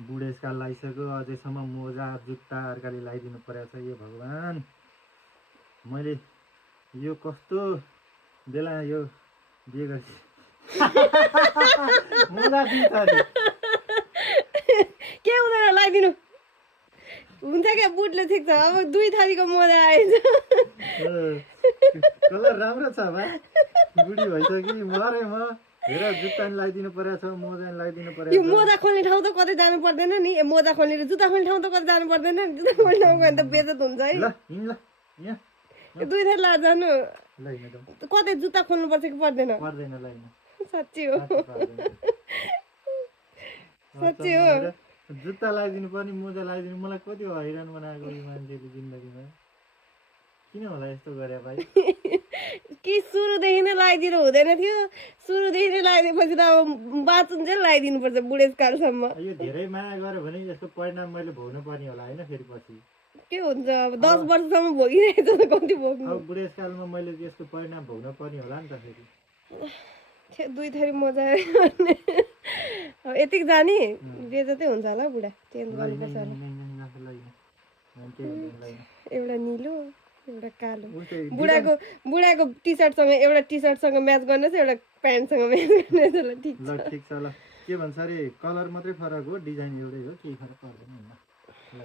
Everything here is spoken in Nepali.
बुढेसकाल लगाइसक्यो अझैसम्म मोजा जुत्ता अर्काले लगाइदिनु परेको छ। यो भगवान् मैले यो कस्तो बेला यो बिहे गरेँ मोजा दिन्छ अरे के हुँदैन लगाइदिनु हुन्छ क्या बुटले ठिक छ। अब 2 थरीको मोजा आएछ। कलर राम्रो छ बा बुढी भइसक्यो मरे म हेर जुत्ता नि लगाइदिनु परेको छ मोजा नि लगाइदिनु यो परेको छ। मोजा खोल्ने ठाउँ त कतै जानु पर्दैन नि। मोजा खोल्ने र जुत्ता खोल्ने ठाउँ त कतै जानु पर्दैन नि। जुत्ता खोल्ने ठाउँ गयो भने त बेइज्जत हुन्छ है। ल हिँड ल यहाँ 2 थरी लाएर जानु ल हिँड त कतै जुत्ता खोल्नु पर्छ कि पर्दैन? पर्दैन ल हिँड साँच्ची हो साँच्ची हो। जुत्ता लगाइदिनु पर्ने मोजा लगाइदिनु मलाई कति हैरान बनाएको यो मान्छेले जिन्दगीमा। किन होला यस्तो गरे भाइ? कि सुरुदेखि नै लगाइदिनु हुँदैन थियो? सुरुदेखि नै लगाइदिएपछि त अब बाँचुन्जेल लगाइदिनुपर्छ बुढेसकालसम्म। यो धेरै माया गर्यो भने यसको परिणाम मैले भोग्नु पर्ने होला होइन फेरि पछि। के हुन्छ अब 10 वर्षसम्म भोगिरहेको छ त कति भोग्नु। अब बुढेसकालमा मैले यसको परिणाम भोग्नु पर्ने होला नि त फेरि। 2 थरी मोजा यतिक जाने बेइज्जतै हुन्छ होला बुढा। चेन्ज गर्नुपर्छ होला। एउटा निलो एउटा कालो। बुढाको टी सर्टसँग एउटा टी सर्टसँग म्याच गर्ने छ एउटा प्यान्टसँग म्याच गर्ने छ। ल ठिक ल ठिक छ ल के भन्छ अरे कलर मात्रै फरक हो डिजाइन एउटै हो केही फरक पर्दैन। ल